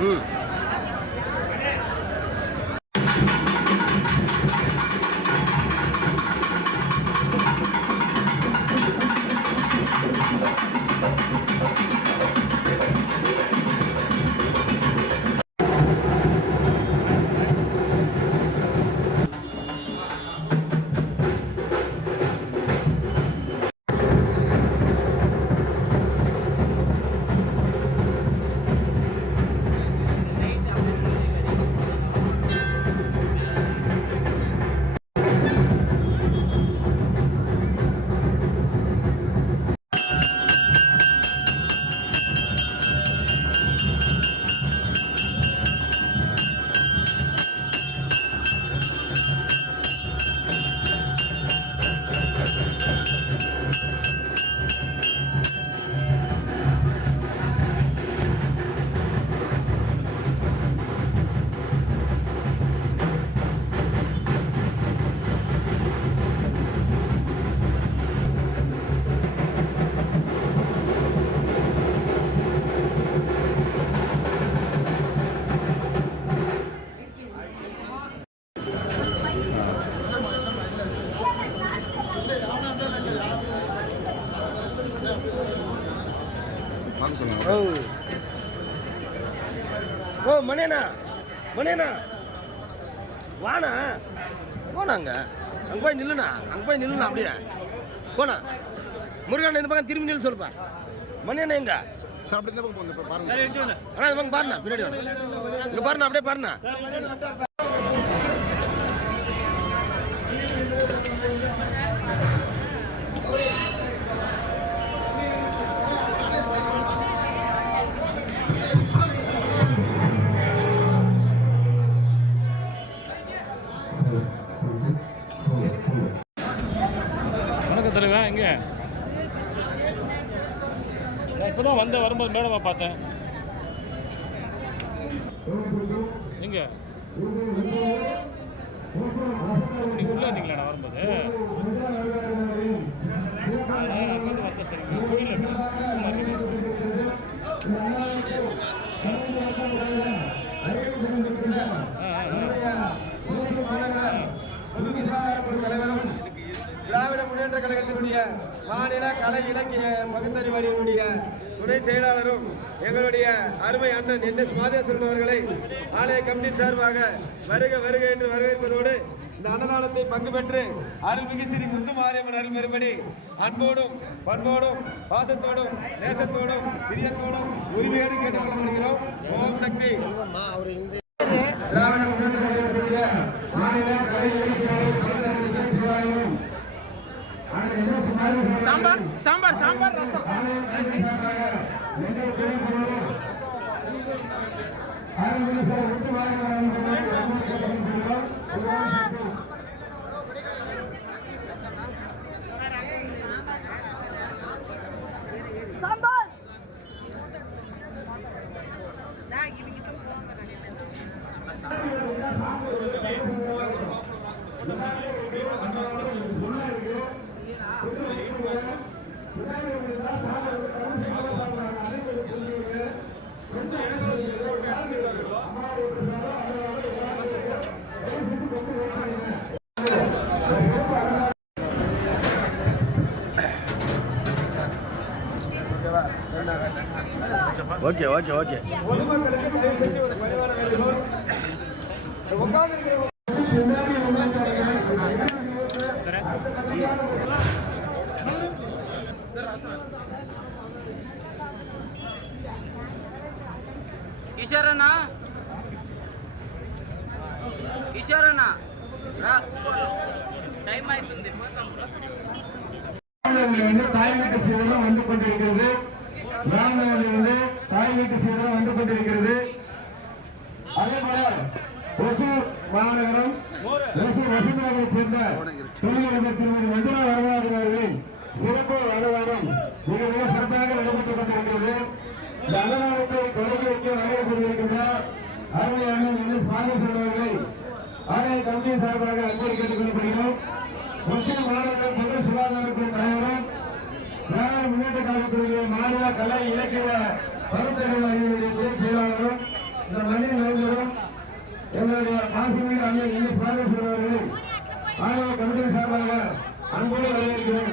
ஓ மணியண்ணா மணியண்ணா வாண்ணா போனாங்க அங்கே போய் நில்லுண்ணா அப்படியே போனா முருகன் இந்த பக்கம் திரும்பி நில்லு சொல்லுப்பா மணியண்ணா எங்க சாப்பிட்டு இந்த பக்கம் போங்க பாருங்க அண்ணா இந்த பக்கம் பாருண்ணா பின்னாடி இங்கே பாருண்ணா அப்படியே பாருண்ணா தலைவா எங்க இப்பதான் வரும்போது மேடமா பார்த்தேன் எங்க நீங்க உள்ள இருந்தீங்களா நான் வரும்போது வந்த சரிங்க புரியல திராவிட முன்னேற்ற கழகத்தினுடைய மாநில கலை இலக்கிய பகுத்தறிவறியினுடைய துணை செயலாளரும் எங்களுடைய அருமை அண்ணன் NS மாதேஸ்வரன் அவர்களை ஆலய கமிட்டி சார்பாக வருக வருக என்று வரவேற்பதோடு இந்த அன்னதானத்தை பங்கு பெற்று அருள்மிகு ஸ்ரீ முத்துமாரியம்மன் அருள் பெறும்படி அன்போடும் பண்போடும் பாசத்தோடும் தேசத்தோடும் பிரியத்தோடும் உரிமையோடு கேட்டுக்கொள்ளப்படுகிறோம். ஓம் சக்தி. திராவிட முன்னேற்ற கழகத்தினுடைய மாநில கலை இலக்கிய sambar sambar sambar rasam sambar okay okay okay కిషోరన్నా టైం అవుతుంది. தாய் வீட்டு சீதனம் வந்து கொண்டிருக்கிறது. ராமநாதனிலிருந்து தாய் வீட்டு சீதனம் வந்து கொண்டிருக்கிறது. அதேபோல ஒசூர் மாநகரம் ஒசூர் வசந்தராவைச் சேர்ந்த தொழிலதிபர் திருமதி மஞ்சுளா வரதராஜன் அவர்களின் சிறப்பு அன்னதானம் மிக மிக சிறப்பாக நடைபெற்றுக் கொண்டிருக்கிறது. இந்த அன்னதானத்தை தொடங்கி வைக்க வகையில் கொண்டிருக்கின்ற அருமையான NS மாதேஸ்வரன் அவர்களை ஆலய கமிட்டி சார்பாக அன்போடு கேட்டுக் கொள்ளப்படுகிறோம். முஸ்லிம் மாணவர்கள் பொது சுகாதாரத்துறை தலைவரும் திராவிட முன்னேற்ற கழகத்தினுடைய மாநில கலை இலக்கிய பகுத்தறிவு அறிவுடைய துணை செயலாளரும் இந்த பாசிமீடு அண்ணன் என்ன சுவாமி சொல்வார்கள் ஆலய கமிட்டி சார்பாக அன்போடு வரவேற்கிறோம்.